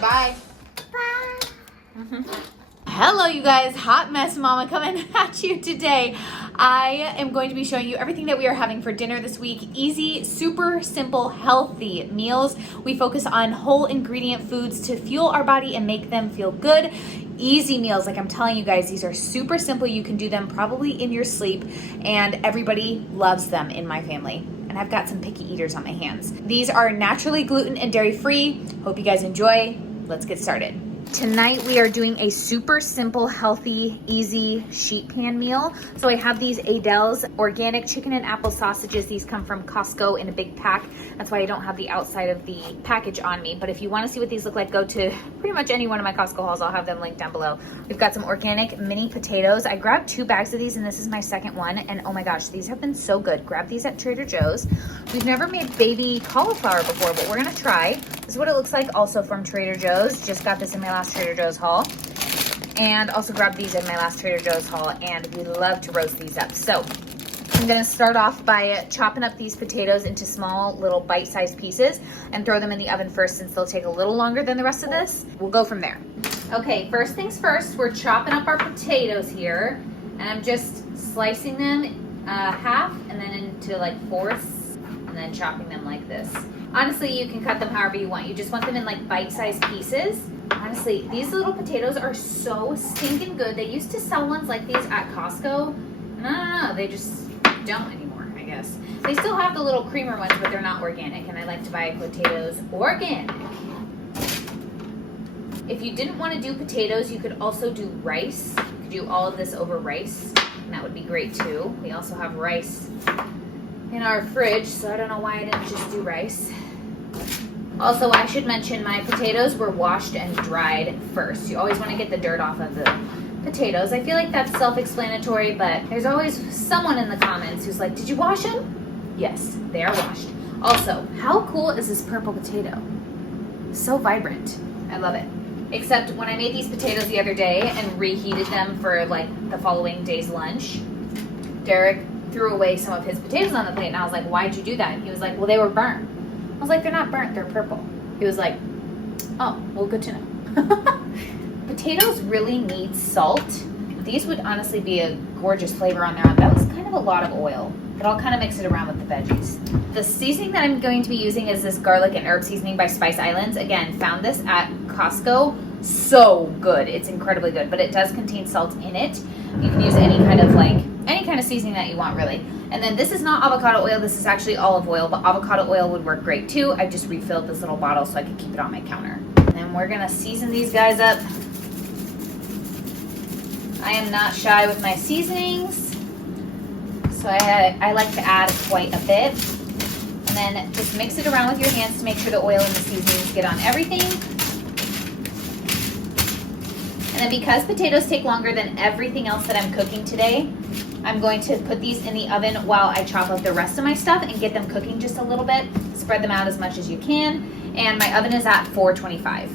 Say bye. Bye. Hello, you guys. Hot Mess Mama coming at you today. I am going to be showing you everything that we are having for dinner this week. Easy, super simple, healthy meals. We focus on whole ingredient foods to fuel our body and make them feel good. Easy meals, like I'm telling you guys, these are super simple. You can do them probably in your sleep, and everybody loves them in my family. And I've got some picky eaters on my hands. These are naturally gluten and dairy free. Hope you guys enjoy. Let's get started. Tonight we are doing a super simple, healthy, easy sheet pan meal. So I have these Adele's organic chicken and apple sausages. These come from Costco in a big pack. That's why I don't have the outside of the package on me. But if you want to see what these look like, go to pretty much any one of my Costco hauls. I'll have them linked down below. We've got some organic mini potatoes. I grabbed 2 bags of these and this is my second one. And oh my gosh, these have been so good. Grab these at Trader Joe's. We've never made baby cauliflower before, but we're gonna try. This is what it looks like also from Trader Joe's. Just got this in my last Trader Joe's haul, and also grabbed these in my last Trader Joe's haul, and we love to roast these up. So I'm gonna start off by chopping up these potatoes into small little bite-sized pieces and throw them in the oven first, since they'll take a little longer than the rest of this. We'll go from there. Okay, first things first, we're chopping up our potatoes here, and I'm just slicing them half and then into like fourths, and then chopping them like this. Honestly, you can cut them however you want. You just want them in like bite-sized pieces. Honestly, these little potatoes are so stinking good. They used to sell ones like these at Costco. No, they just don't anymore, I guess. They still have the little creamer ones, but they're not organic, and I like to buy potatoes organic. If you didn't want to do potatoes, you could also do rice. You could do all of this over rice, and that would be great too. We also have rice in our fridge, so I don't know why I didn't just do rice. Also, I should mention my potatoes were washed and dried first. You always want to get the dirt off of the potatoes. I feel like that's self-explanatory, but there's always someone in the comments who's like, did you wash them? Yes, they are washed. Also, how cool is this purple potato? So vibrant. I love it. Except when I made these potatoes the other day and reheated them for like the following day's lunch, Derek threw away some of his potatoes on the plate, and I was like, why'd you do that? And he was like, well, they were burnt. I was like, they're not burnt, they're purple. He was like, oh, well, good to know. Potatoes really need salt. These would honestly be a gorgeous flavor on their own. That was kind of a lot of oil, but I'll kind of mix it around with the veggies. The seasoning that I'm going to be using is this garlic and herb seasoning by Spice Islands. Again, found this at Costco. So good. It's incredibly good, but it does contain salt in it. You can use any kind of seasoning that you want, really. And then this is not avocado oil, this is actually olive oil, but avocado oil would work great too. I just refilled this little bottle so I could keep it on my counter. And we're gonna season these guys up. I am not shy with my seasonings, so I like to add quite a bit. And then just mix it around with your hands to make sure the oil and the seasonings get on everything. And then because potatoes take longer than everything else that I'm cooking today, I'm going to put these in the oven while I chop up the rest of my stuff and get them cooking just a little bit. Spread them out as much as you can. And my oven is at 425.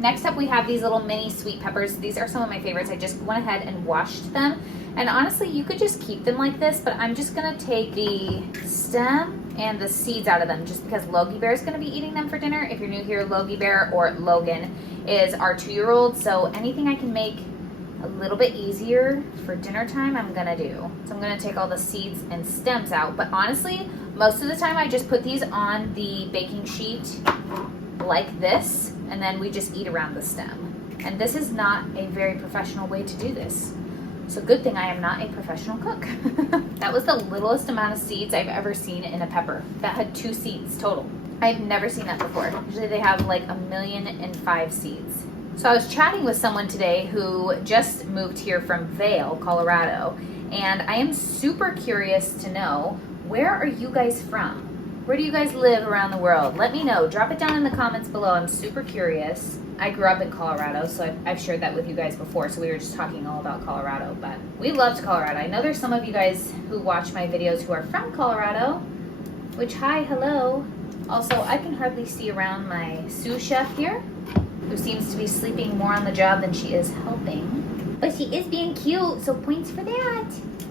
Next up, we have these little mini sweet peppers. These are some of my favorites. I just went ahead and washed them. And honestly, you could just keep them like this, but I'm just gonna take the stem and the seeds out of them just because Logie Bear is gonna be eating them for dinner. If you're new here, Logie Bear, or Logan, is our 2-year-old. So anything I can make a little bit easier for dinner time, I'm gonna do. So I'm gonna take all the seeds and stems out. But honestly, most of the time I just put these on the baking sheet like this, and then we just eat around the stem. And this is not a very professional way to do this. So good thing I am not a professional cook. That was the littlest amount of seeds I've ever seen in a pepper. That had 2 seeds total. I've never seen that before. Usually they have like 1,000,005 seeds. So I was chatting with someone today who just moved here from Vail, Colorado, and I am super curious to know, where are you guys from? Where do you guys live around the world? Let me know. Drop it down in the comments below. I'm super curious. I grew up in Colorado, so I've shared that with you guys before, so we were just talking all about Colorado, but we loved Colorado. I know there's some of you guys who watch my videos who are from Colorado, which, hi, hello. Also, I can hardly see around my sous chef here, who seems to be sleeping more on the job than she is helping. But she is being cute, so points for that.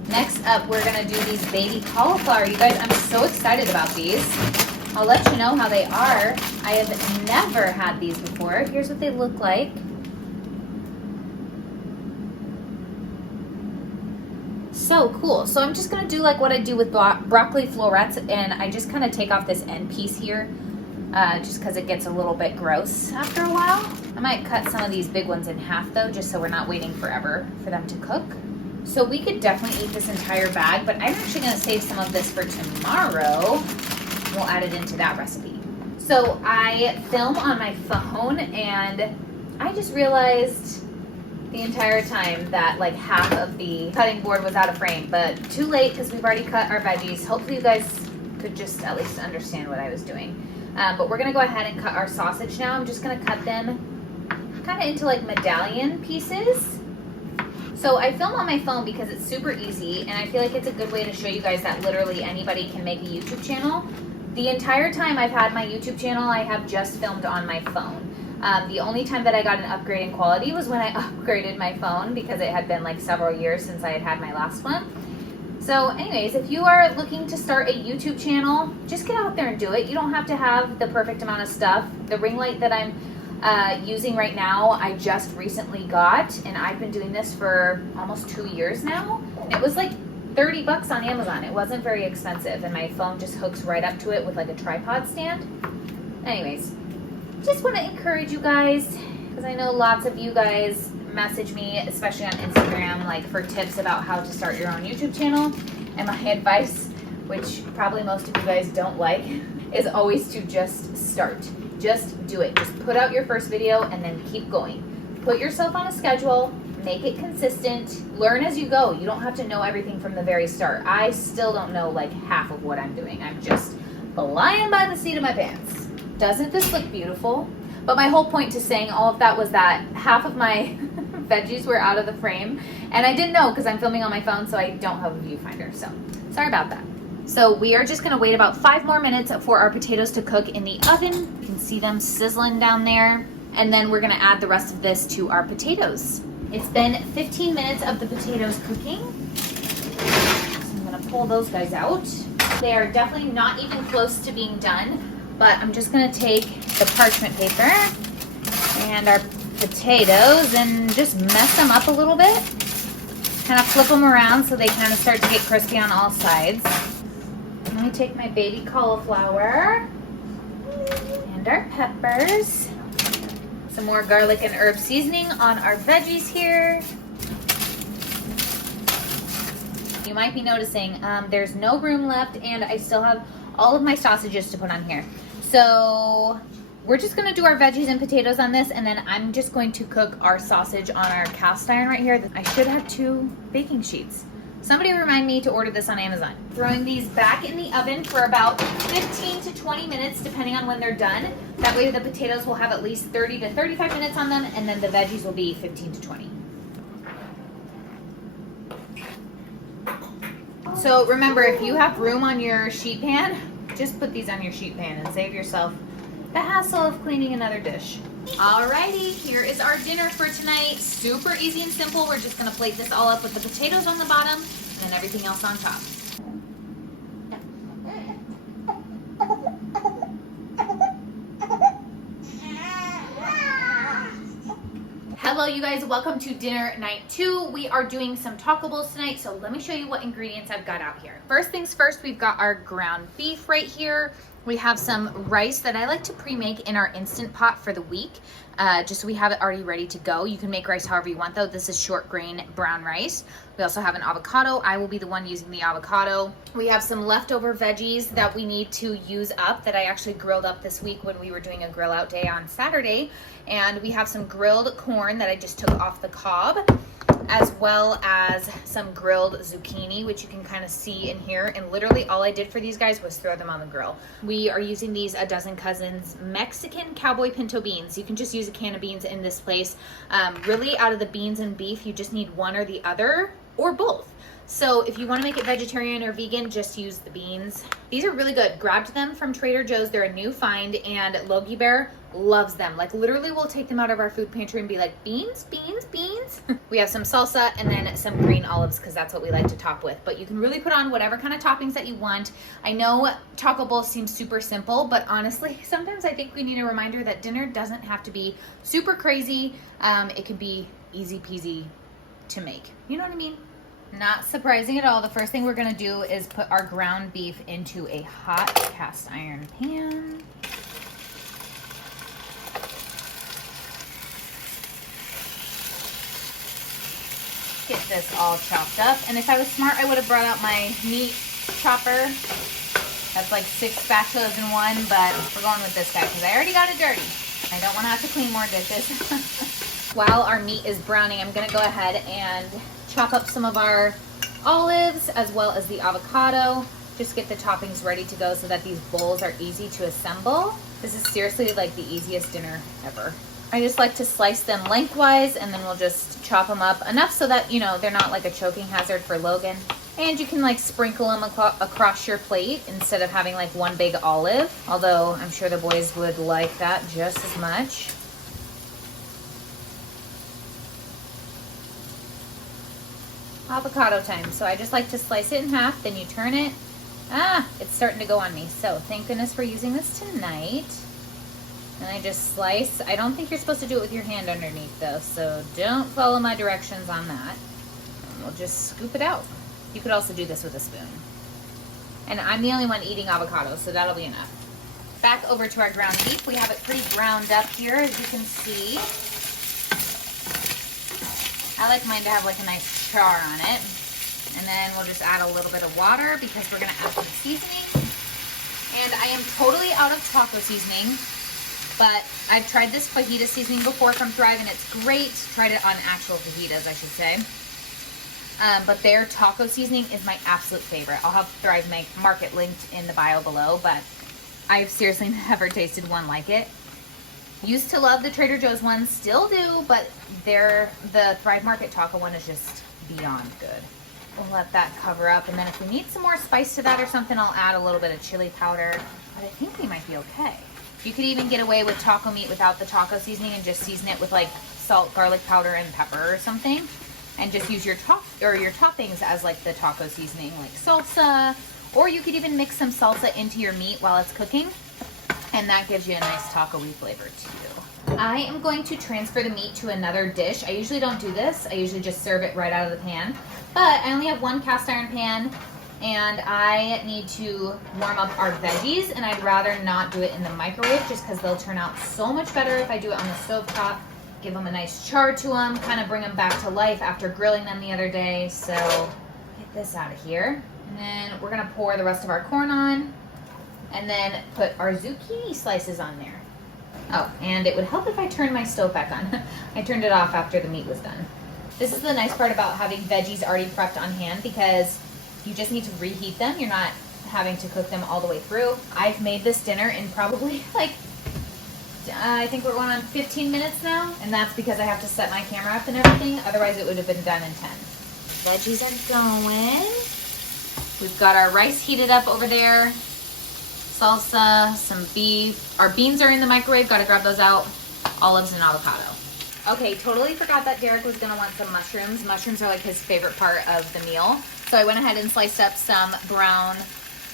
Next up, we're gonna do these baby cauliflower. You guys, I'm so excited about these. I'll let you know how they are. I have never had these before. Here's what they look like. So cool. So I'm just gonna do like what I do with broccoli florets, and I just kind of take off this end piece here, just because it gets a little bit gross after a while. I might cut some of these big ones in half though, just so we're not waiting forever for them to cook. So we could definitely eat this entire bag, but I'm actually gonna save some of this for tomorrow. We'll add it into that recipe. So I film on my phone, and I just realized the entire time that like half of the cutting board was out of frame, but too late because we've already cut our veggies. Hopefully you guys could just at least understand what I was doing. But we're gonna go ahead and cut our sausage now. I'm just gonna cut them kind of into like medallion pieces. So I film on my phone because it's super easy, and I feel like it's a good way to show you guys that literally anybody can make a YouTube channel. The entire time I've had my YouTube channel, I have just filmed on my phone. The only time that I got an upgrade in quality was when I upgraded my phone, because it had been like several years since I had had my last one. So anyways, if you are looking to start a YouTube channel, just get out there and do it. You don't have to have the perfect amount of stuff. The ring light that I'm using right now, I just recently got, and I've been doing this for almost 2 years now. It was like 30 bucks on Amazon. It wasn't very expensive, and my phone just hooks right up to it with like a tripod stand. Anyways, just want to encourage you guys, because I know lots of you guys message me, especially on Instagram, like for tips about how to start your own YouTube channel. And my advice, which probably most of you guys don't like, is always to just start. Just do it. Just put out your first video and then keep going. Put yourself on a schedule, make it consistent, learn as you go. You don't have to know everything from the very start. I still don't know like half of what I'm doing. I'm just flying by the seat of my pants. Doesn't this look beautiful? But my whole point to saying all of that was that half of my veggies were out of the frame, and I didn't know because I'm filming on my phone, so I don't have a viewfinder, so sorry about that. So we are just gonna wait about 5 more minutes for our potatoes to cook in the oven. You can see them sizzling down there, and then we're gonna add the rest of this to our potatoes. It's been 15 minutes of the potatoes cooking. So I'm gonna pull those guys out. They are definitely not even close to being done, but I'm just gonna take the parchment paper and our potatoes and just mess them up a little bit. Kind of flip them around so they kind of start to get crispy on all sides. Let me take my baby cauliflower and our peppers. Some more garlic and herb seasoning on our veggies here. You might be noticing there's no room left, and I still have all of my sausages to put on here. So we're just gonna do our veggies and potatoes on this, and then I'm just going to cook our sausage on our cast iron right here. I should have 2 baking sheets. Somebody remind me to order this on Amazon. Throwing these back in the oven for about 15 to 20 minutes, depending on when they're done. That way the potatoes will have at least 30 to 35 minutes on them, and then the veggies will be 15 to 20. So remember, if you have room on your sheet pan, just put these on your sheet pan and save yourself the hassle of cleaning another dish. Alrighty, here is our dinner for tonight. Super easy and simple. We're just gonna plate this all up with the potatoes on the bottom and then everything else on top. Hello you guys, welcome to dinner night 2. We are doing some taco bowls tonight, so let me show you what ingredients I've got out here. First things first, we've got our ground beef right here. We have some rice that I like to pre-make in our Instant Pot for the week, just so we have it already ready to go. You can make rice however you want though. This is short grain brown rice. We also have an avocado. I will be the one using the avocado. We have some leftover veggies that we need to use up that I actually grilled up this week when we were doing a grill out day on Saturday. And we have some grilled corn that I just took off the cob, as well as some grilled zucchini, which you can kind of see in here. And literally all I did for these guys was throw them on the grill. We are using these A Dozen Cousins Mexican cowboy pinto beans. You can just use a can of beans in this place. Really, out of the beans and beef, you just need one or the other. or both. So if you want to make it vegetarian or vegan, just use the beans. These are really good. Grabbed them from Trader Joe's. They're a new find, and Logie Bear loves them. Like literally we'll take them out of our food pantry and be like, beans, beans, beans. We have some salsa and then some green olives because that's what we like to top with. But you can really put on whatever kind of toppings that you want. I know taco bowl seems super simple, but honestly, sometimes I think we need a reminder that dinner doesn't have to be super crazy. It can be easy peasy to make. You know what I mean? Not surprising at all. The first thing we're gonna do is put our ground beef into a hot cast iron pan. Get this all chopped up. And if I was smart, I would have brought out my meat chopper. That's like 6 spatulas in one, but we're going with this guy because I already got it dirty. I don't want to have to clean more dishes. While our meat is browning, I'm gonna go ahead and chop up some of our olives as well as the avocado. Just get the toppings ready to go so that these bowls are easy to assemble. This is seriously like the easiest dinner ever. I just like to slice them lengthwise and then we'll just chop them up enough so that, you know, they're not like a choking hazard for Logan. And you can like sprinkle them across your plate instead of having like one big olive. Although I'm sure the boys would like that just as much. Avocado time. So I just like to slice it in half, then you turn it. It's starting to go on me. So thank goodness for using this tonight. And I just slice. I don't think you're supposed to do it with your hand underneath though, so don't follow my directions on that. And we'll just scoop it out. You could also do this with a spoon. And I'm the only one eating avocado, so that'll be enough. Back over to our ground beef. We have it pretty browned up here, as you can see. I like mine to have like a nice char on it. And then we'll just add a little bit of water because we're gonna add some seasoning. And I am totally out of taco seasoning, but I've tried this fajita seasoning before from Thrive and it's great. Tried it on actual fajitas, I should say. But their taco seasoning is my absolute favorite. I'll have Thrive Market linked in the bio below, but I've seriously never tasted one like it. Used to love the Trader Joe's one, still do, but the Thrive Market taco one is just beyond good. We'll let that cover up, and then if we need some more spice to that or something, I'll add a little bit of chili powder, but I think we might be okay. You could even get away with taco meat without the taco seasoning and just season it with like salt, garlic powder, and pepper or something, and just use your toppings as like the taco seasoning, like salsa, or you could even mix some salsa into your meat while it's cooking. And that gives you a nice taco-y flavor too. I am going to transfer the meat to another dish. I usually don't do this. I usually just serve it right out of the pan. But I only have one cast iron pan and I need to warm up our veggies, and I'd rather not do it in the microwave just because they'll turn out so much better if I do it on the stovetop. Give them a nice char to them, kind of bring them back to life after grilling them the other day. So get this out of here. And then we're gonna pour the rest of our corn on. And then put our zucchini slices on there. Oh, and it would help if I turned my stove back on. I turned it off after the meat was done. This is the nice part about having veggies already prepped on hand because you just need to reheat them. You're not having to cook them all the way through. I've made this dinner in probably like, I think we're going on 15 minutes now. And that's because I have to set my camera up and everything. Otherwise it would have been done in 10. Veggies are going. We've got our rice heated up over there. Salsa, some beef. Our beans are in the microwave, gotta grab those out. Olives and avocado. Okay, totally forgot that Derek was gonna want some mushrooms. Mushrooms are like his favorite part of the meal. So I went ahead and sliced up some brown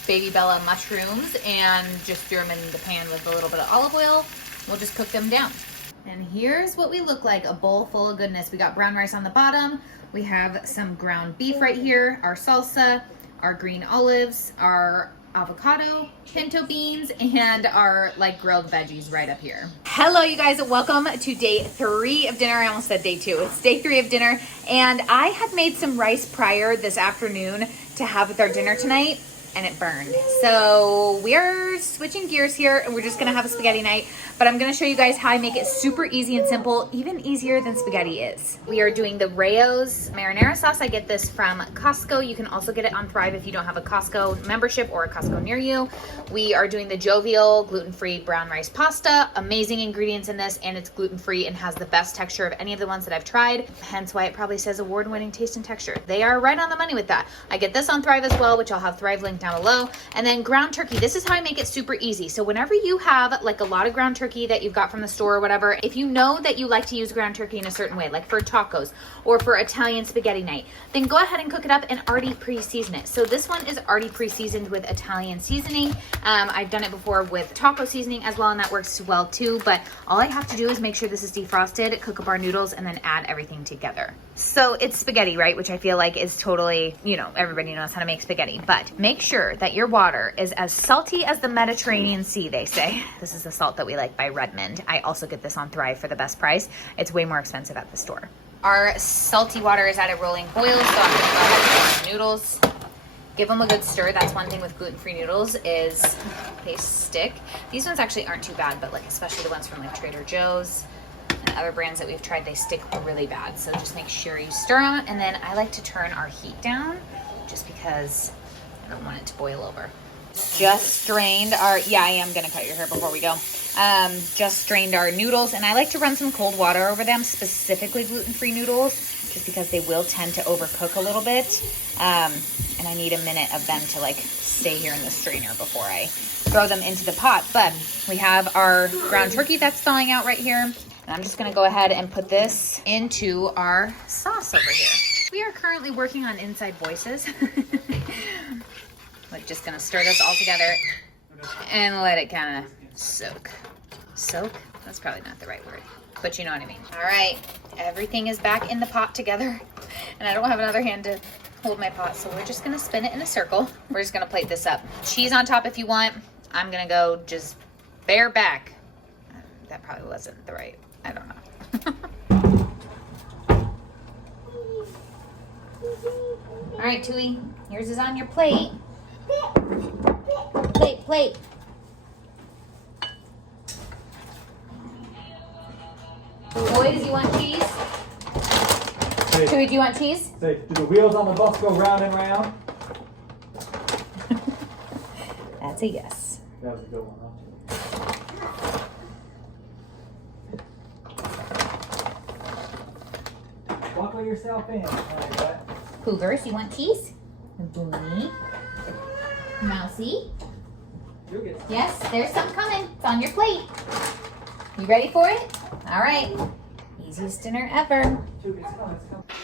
Baby Bella mushrooms and just threw them in the pan with a little bit of olive oil. We'll just cook them down. And here's what we look like, a bowl full of goodness. We got brown rice on the bottom. We have some ground beef right here, our salsa, our green olives, our avocado, pinto beans, and our like grilled veggies right up here. Hello you guys, welcome to day 3 of dinner. I almost said day 2. It's day 3 of dinner, and I had made some rice prior this afternoon to have with our dinner tonight. and it burned. So we're switching gears here and we're just gonna have a spaghetti night, but I'm gonna show you guys how I make it super easy and simple, even easier than spaghetti is. We are doing the Rao's marinara sauce. I get this from Costco. You can also get it on Thrive if you don't have a Costco membership or a Costco near you. We are doing the Jovial gluten-free brown rice pasta. Amazing ingredients in this, and it's gluten-free and has the best texture of any of the ones that I've tried, hence why it probably says award-winning taste and texture. They are right on the money with that. I get this on Thrive as well, which I'll have Thrive linked down below. And then ground turkey. This is how I make it super easy. So whenever you have like a lot of ground turkey that you've got from the store or whatever, if you know that you like to use ground turkey in a certain way, like for tacos or for Italian spaghetti night, then go ahead and cook it up and already pre-season it. So this one is already pre-seasoned with Italian seasoning. I've done it before with taco seasoning as well, and that works well too. But all I have to do is make sure this is defrosted, cook up our noodles, and then add everything together. So it's spaghetti, right? Which I feel like is totally, you know, everybody knows how to make spaghetti. But make sure that your water is as salty as the Mediterranean Sea, they say. This is the salt that we like by Redmond. I also get this on Thrive for the best price. It's way more expensive at the store. Our salty water is at a rolling boil, so I'm gonna go ahead and pour our noodles. Give them a good stir. That's one thing with gluten-free noodles is they stick. These ones actually aren't too bad, but like especially the ones from like Trader Joe's and other brands that we've tried, they stick really bad. So just make sure you stir them. And then I like to turn our heat down just because I don't want it to boil over. Just strained our, yeah, I am gonna cut your hair before we go. Just strained our noodles, and I like to run some cold water over them, specifically gluten-free noodles, just because they will tend to overcook a little bit. And I need a minute of them to like stay here in the strainer before I throw them into the pot. But we have our ground turkey that's thawing out right here. And I'm just gonna go ahead and put this into our sauce over here. We are currently working on inside voices. We're just gonna stir this all together and let it kind of soak. Soak? That's probably not the right word, but you know what I mean. All right, everything is back in the pot together, and I don't have another hand to hold my pot, so we're just gonna spin it in a circle. We're just gonna plate this up. Cheese on top if you want. I'm gonna go just bare back. That probably wasn't the right, I don't know. All right, Tui, yours is on your plate. Plate. Boys, you want cheese? Hey. Tui, do you want cheese? Say, do the wheels on the bus go round and round? That's a yes. That was a good one, huh? Buckle yourself in. Like that. Cougars, you want cheese? Boonie. Mousy. Yes, there's some coming. It's on your plate. You ready for it? All right. Easiest dinner ever.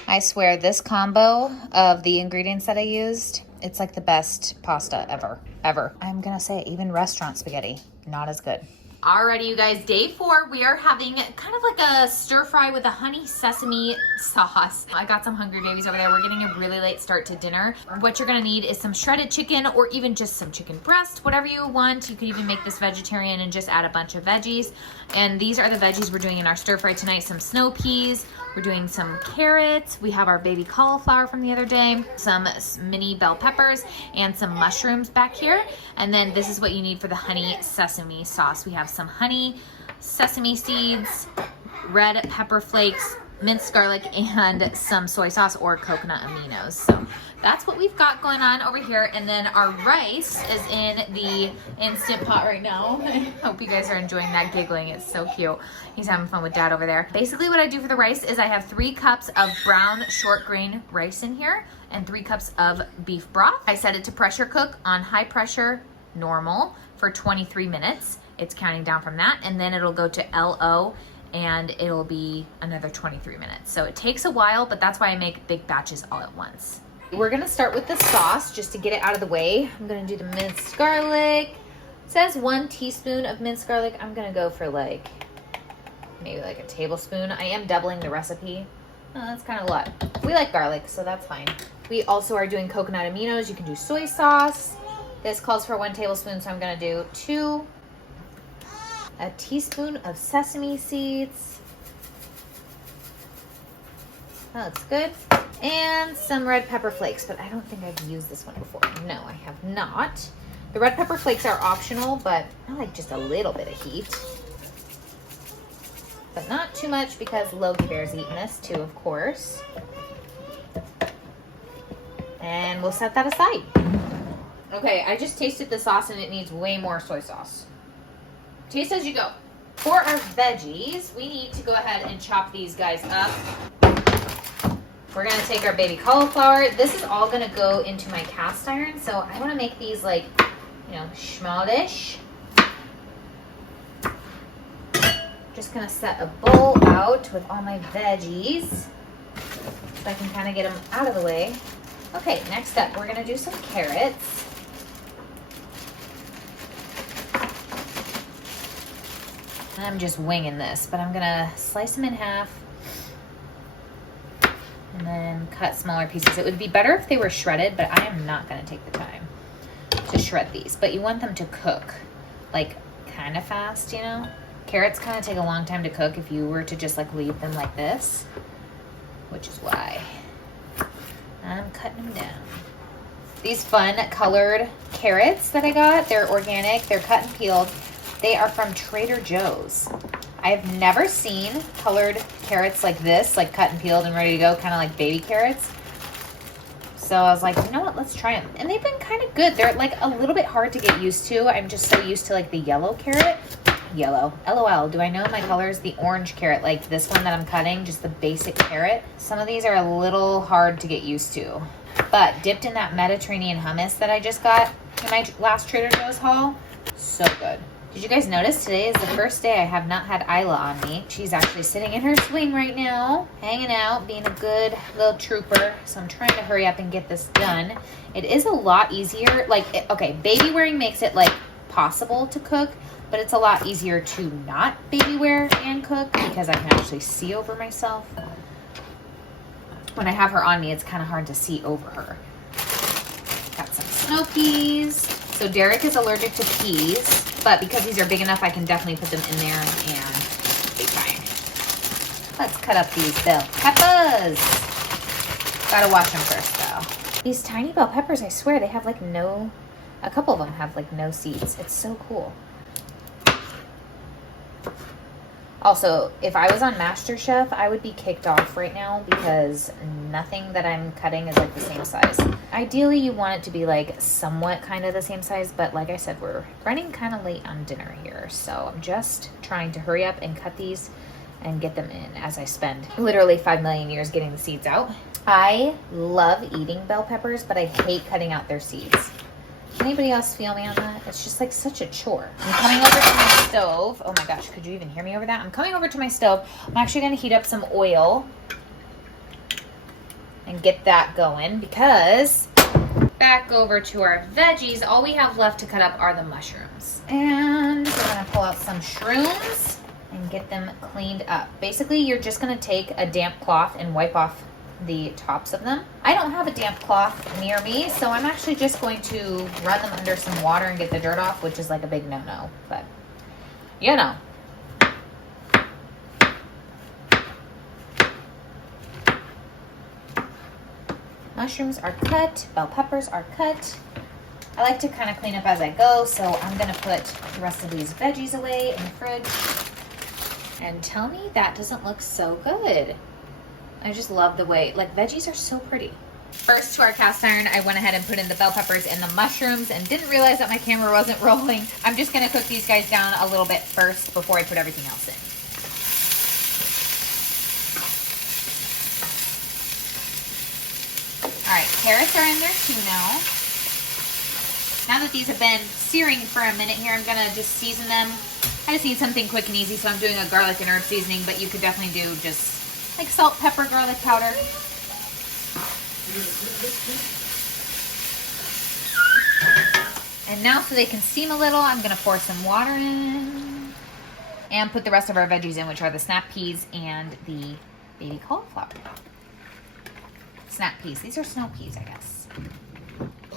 I swear this combo of the ingredients that I used, it's like the best pasta ever. I'm gonna say even restaurant spaghetti, not as good. Alrighty, you guys, day 4, we are having kind of like a stir fry with a honey sesame sauce. I got some hungry babies over there. We're getting a really late start to dinner. What you're gonna need is some shredded chicken or even just some chicken breast, whatever you want. You could even make this vegetarian and just add a bunch of veggies. And these are the veggies we're doing in our stir fry tonight. Some snow peas, we're doing some carrots. We have our baby cauliflower from the other day, some mini bell peppers, and some mushrooms back here. And then this is what you need for the honey sesame sauce. We have some honey, sesame seeds, red pepper flakes, minced garlic, and some soy sauce or coconut aminos. So that's what we've got going on over here. And then our rice is in the Instant Pot right now. I hope you guys are enjoying that giggling. It's so cute. He's having fun with Dad over there. Basically what I do for the rice is I have 3 cups of brown short grain rice in here and 3 cups of beef broth. I set it to pressure cook on high pressure, normal, for 23 minutes. It's counting down from that, and then it'll go to LO and it'll be another 23 minutes. So it takes a while, but that's why I make big batches all at once. We're gonna start with the sauce just to get it out of the way. I'm gonna do the minced garlic. It says 1 teaspoon of minced garlic. I'm gonna go for like, maybe like a tablespoon. I am doubling the recipe. Oh, that's kind of a lot. We like garlic, so that's fine. We also are doing coconut aminos. You can do soy sauce. This calls for 1 tablespoon, so I'm gonna do 2. A teaspoon of sesame seeds. That looks good. And some red pepper flakes, but I don't think I've used this one before. No, I have not. The red pepper flakes are optional, but I like just a little bit of heat. But not too much because Logie Bear's eating this too, of course. And we'll set that aside. Okay, I just tasted the sauce and it needs way more soy sauce. Taste as you go. For our veggies, we need to go ahead and chop these guys up. We're gonna take our baby cauliflower. This is all gonna go into my cast iron, so I wanna make these like, you know, smallish. Just gonna set a bowl out with all my veggies so I can kind of get them out of the way. Okay, next up, we're gonna do some carrots. I'm just winging this, but I'm gonna slice them in half and then cut smaller pieces. It would be better if they were shredded, but I am not gonna take the time to shred these. But you want them to cook like kind of fast, you know? Carrots kind of take a long time to cook if you were to just like leave them like this, which is why I'm cutting them down. These fun colored carrots that I got, they're organic, they're cut and peeled. They are from Trader Joe's. I've never seen colored carrots like this, like cut and peeled and ready to go, kind of like baby carrots. So I was like, you know what, let's try them. And they've been kind of good. They're like a little bit hard to get used to. I'm just so used to like the yellow carrot. Yellow, LOL, do I know my colors? The orange carrot, like this one that I'm cutting, just the basic carrot. Some of these are a little hard to get used to. But dipped in that Mediterranean hummus that I just got in my last Trader Joe's haul, so good. Did you guys notice today is the first day I have not had Isla on me? She's actually sitting in her swing right now, hanging out, being a good little trooper. So I'm trying to hurry up and get this done. It is a lot easier. Like, okay, baby wearing makes it like possible to cook, but it's a lot easier to not baby wear and cook because I can actually see over myself. When I have her on me, it's kind of hard to see over her. Got some snow peas. So Derek is allergic to peas, but because these are big enough, I can definitely put them in there and be fine. Let's cut up these bell peppers. Gotta wash them first though. These tiny bell peppers, I swear, they have like no, a couple of them have like no seeds. It's so cool. Also, if I was on MasterChef, I would be kicked off right now because nothing that I'm cutting is like the same size. Ideally, you want it to be like somewhat kind of the same size, but like I said, we're running kind of late on dinner here. So I'm just trying to hurry up and cut these and get them in as I spend literally 5 million years getting the seeds out. I love eating bell peppers, but I hate cutting out their seeds. Anybody else feel me on that? It's just like such a chore. I'm coming over to my stove. Oh my gosh, could you even hear me over that? I'm coming over to my stove. I'm actually going to heat up some oil and get that going because back over to our veggies. All we have left to cut up are the mushrooms. And we're going to pull out some shrooms and get them cleaned up. Basically, you're just going to take a damp cloth and wipe off the tops of them. I don't have a damp cloth near me, so I'm actually just going to run them under some water and get the dirt off, which is like a big no-no, but you know. Mushrooms are cut, bell peppers are cut. I like to kind of clean up as I go, so I'm gonna put the rest of these veggies away in the fridge. And tell me that doesn't look so good. I just love the way, like, veggies are so pretty. First, to our cast iron, I went ahead and put in the bell peppers and the mushrooms and didn't realize that my camera wasn't rolling. I'm just gonna cook these guys down a little bit first before I put everything else in. All right, carrots are in there too now. Now that these have been searing for a minute here, I'm gonna just season them. I just need something quick and easy, so I'm doing a garlic and herb seasoning, but you could definitely do just like salt, pepper, garlic powder. And now so they can steam a little, I'm gonna pour some water in and put the rest of our veggies in, which are the snap peas and the baby cauliflower. Snap peas, these are snow peas, I guess.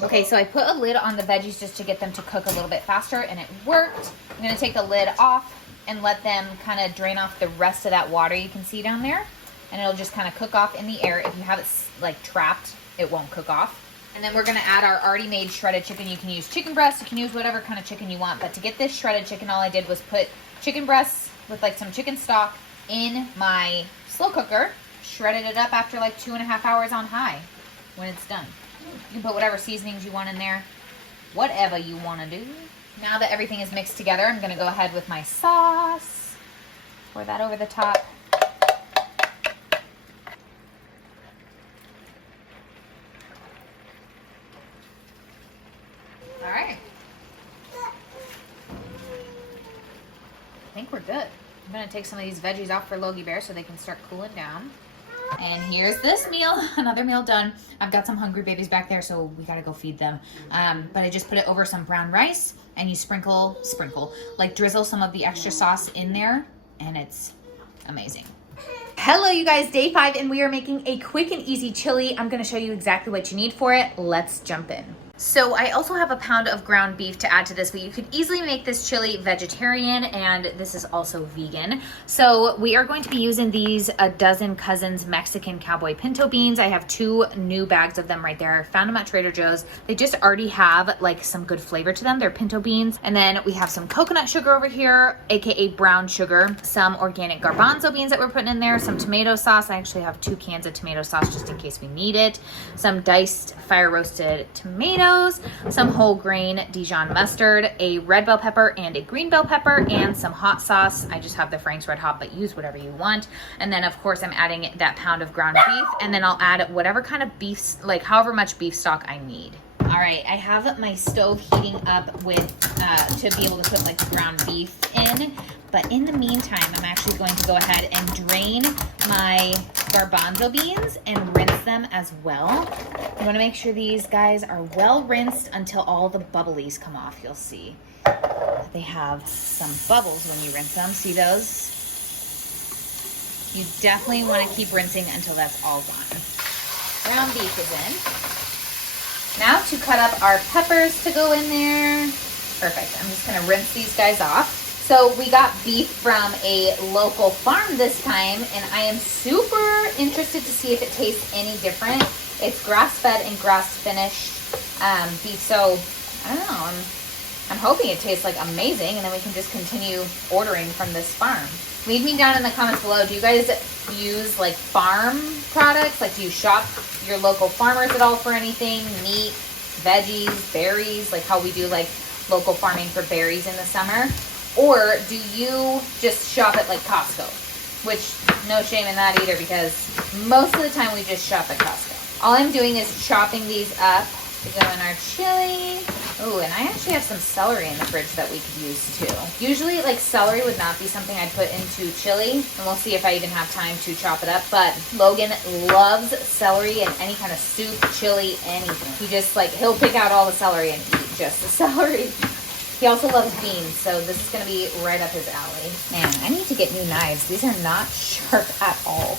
Okay, so I put a lid on the veggies just to get them to cook a little bit faster, and it worked. I'm gonna take the lid off and let them kind of drain off the rest of that water you can see down there. and it'll just kind of cook off in the air. If you have it like trapped, it won't cook off. And then we're gonna add our already made shredded chicken. You can use chicken breast, you can use whatever kind of chicken you want, but to get this shredded chicken, all I did was put chicken breasts with like some chicken stock in my slow cooker, shredded it up after like 2.5 hours on high when it's done. You can put whatever seasonings you want in there, whatever you wanna do. Now that everything is mixed together, I'm gonna go ahead with my sauce. Pour that over the top. All right. I think we're good. I'm gonna take some of these veggies off for Logie Bear so they can start cooling down. And here's this meal, another meal done. I've got some hungry babies back there, so we gotta go feed them. But I just put it over some brown rice, and you sprinkle, like drizzle some of the extra sauce in there, and it's amazing. Hello you guys, day 5, and we are making a quick and easy chili. I'm gonna show you exactly what you need for it. Let's jump in. So I also have a pound of ground beef to add to this, but you could easily make this chili vegetarian, and this is also vegan. So we are going to be using these A Dozen Cousins Mexican Cowboy Pinto beans. I have 2 new bags of them right there. I found them at Trader Joe's. They just already have like some good flavor to them. They're pinto beans. And then we have some coconut sugar over here, aka brown sugar, some organic garbanzo beans that we're putting in there, some tomato sauce. I actually have 2 cans of tomato sauce just in case we need it, some diced fire roasted tomatoes, some whole grain Dijon mustard, a red bell pepper and a green bell pepper, and some hot sauce. I just have the Frank's Red Hot, but use whatever you want. And then of course I'm adding that pound of ground beef, and then I'll add whatever kind of beef, like however much beef stock I need. All right, I have my stove heating up with to be able to put like the ground beef in. But in the meantime, I'm actually going to go ahead and drain my garbanzo beans and rinse them as well. You want to make sure these guys are well rinsed until all the bubblies come off. You'll see they have some bubbles when you rinse them. See those? You definitely want to keep rinsing until that's all gone. Ground beef is in. Now to cut up our peppers to go in there. Perfect. I'm just going to rinse these guys off. So we got beef from a local farm this time, and I am super interested to see if it tastes any different. It's grass-fed and grass-finished beef, so I don't know. I'm hoping it tastes like amazing, and then we can just continue ordering from this farm. Leave me down in the comments below. Do you guys use like farm products? Like, do you shop your local farmers at all for anything? Meat, veggies, berries, like how we do like local farming for berries in the summer? Or do you just shop at like Costco? Which, no shame in that either, because most of the time we just shop at Costco. All I'm doing is chopping these up to go in our chili. Oh, and I actually have some celery in the fridge that we could use too. Usually like celery would not be something I'd put into chili, and we'll see if I even have time to chop it up. But Logan loves celery in any kind of soup, chili, anything. He just like, he'll pick out all the celery and eat just the celery. He also loves beans, so this is going to be right up his alley. Man, I need to get new knives. These are not sharp at all.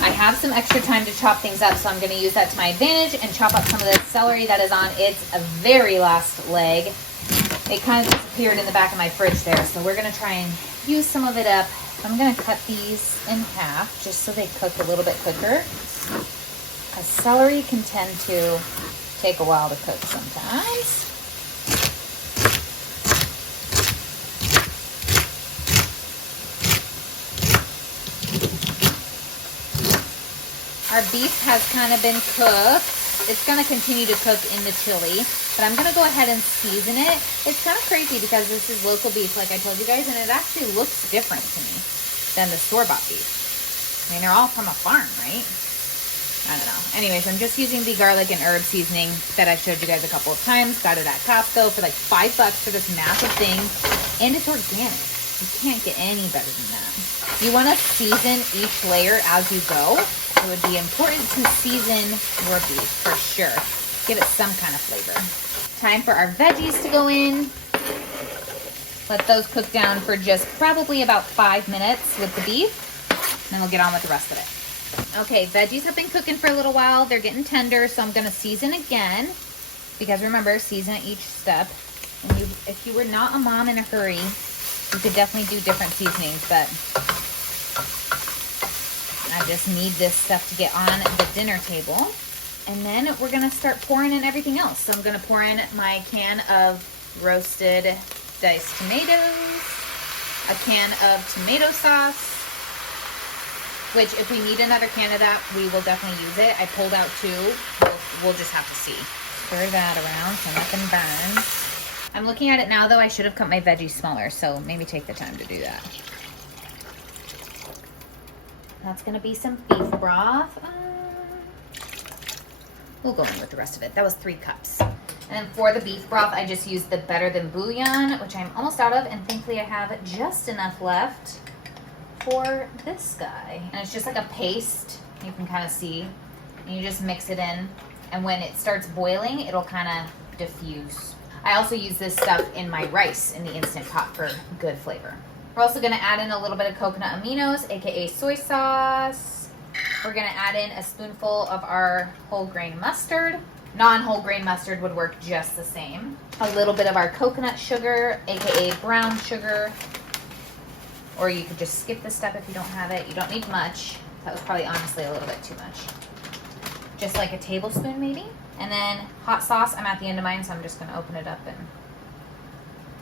I have some extra time to chop things up, so I'm going to use that to my advantage and chop up some of the celery that is on its very last leg. It kind of disappeared in the back of my fridge there, so we're going to try and use some of it up. I'm going to cut these in half just so they cook a little bit quicker, because celery can tend to take a while to cook sometimes. Our beef has kind of been cooked. It's going to continue to cook in the chili, but I'm going to go ahead and season it. It's kind of crazy because this is local beef, like I told you guys, and it actually looks different to me than the store-bought beef. I mean, they're all from a farm, right? I don't know. Anyways, I'm just using the garlic and herb seasoning that I showed you guys a couple of times. Got it at Costco for like $5 for this massive thing, and it's organic. You can't get any better than that. You want to season each layer as you go. It would be important to season your beef for sure. Give it some kind of flavor. Time for our veggies to go in. Let those cook down for just probably about 5 minutes with the beef. Then we'll get on with the rest of it. Okay, veggies have been cooking for a little while. They're getting tender, so I'm going to season again. Because remember, season at each step. And if you were not a mom in a hurry, you could definitely do different seasonings, but I just need this stuff to get on the dinner table. And then we're gonna start pouring in everything else. So I'm gonna pour in my can of roasted diced tomatoes, a can of tomato sauce, which if we need another can of that, we will definitely use it. I pulled out 2, we'll just have to see. Stir that around so nothing burns. I'm looking at it now though, I should have cut my veggies smaller, so maybe take the time to do that. That's gonna be some beef broth. We'll go in with the rest of it. That was 3 cups. And for the beef broth, I just used the Better Than Bouillon, which I'm almost out of, and thankfully I have just enough left for this guy. And it's just like a paste, you can kind of see. And you just mix it in, and when it starts boiling, it'll kind of diffuse. I also use this stuff in my rice in the Instant Pot for good flavor. We're also gonna add in a little bit of coconut aminos, aka soy sauce. We're gonna add in a spoonful of our whole grain mustard. Non-whole grain mustard would work just the same. A little bit of our coconut sugar, aka brown sugar. Or you could just skip this step if you don't have it. You don't need much. That was probably honestly a little bit too much. Just like a tablespoon maybe. And then hot sauce, I'm at the end of mine, so I'm just gonna open it up and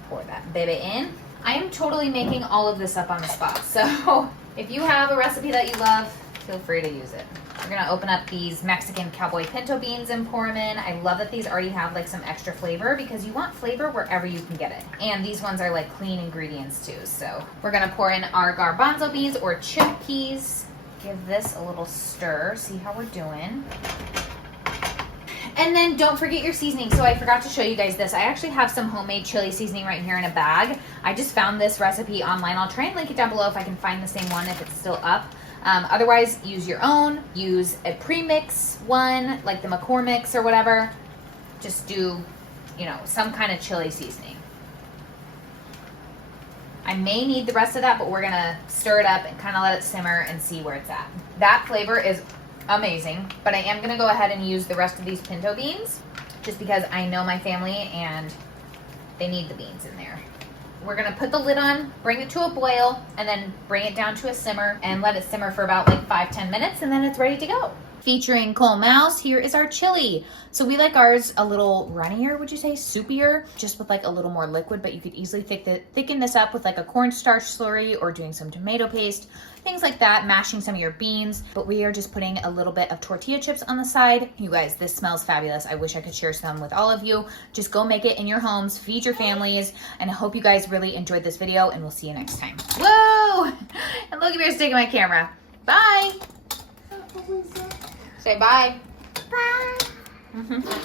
pour that baby in. I am totally making all of this up on the spot. So if you have a recipe that you love, feel free to use it. We're gonna open up these Mexican cowboy pinto beans and pour them in. I love that these already have like some extra flavor because you want flavor wherever you can get it. And these ones are like clean ingredients too. So we're gonna pour in our garbanzo beans or chickpeas. Give this a little stir, see how we're doing. And then don't forget your seasoning. So I forgot to show you guys this. I actually have some homemade chili seasoning right here in a bag. I just found this recipe online. I'll try and link it down below if I can find the same one if it's still up. Otherwise, use your own. Use a premix one, like the McCormick's or whatever. Just do, you know, some kind of chili seasoning. I may need the rest of that, but we're gonna stir it up and kind of let it simmer and see where it's at. That flavor is amazing, but I am gonna go ahead and use the rest of these pinto beans just because I know my family and they need the beans in there. We're gonna put the lid on, bring it to a boil, and then bring it down to a simmer and let it simmer for about like 5-10 minutes, and then it's ready to go. Featuring Cole Mouse, here is our chili. So we like ours a little runnier, would you say? Soupier, just with like a little more liquid, but you could easily thicken this up with like a cornstarch slurry or doing some tomato paste, things like that, mashing some of your beans. But we are just putting a little bit of tortilla chips on the side. You guys, this smells fabulous. I wish I could share some with all of you. Just go make it in your homes, feed your families, and I hope you guys really enjoyed this video, and we'll see you next time. Whoa! And look at me sticking my camera. Bye! Say bye. Bye.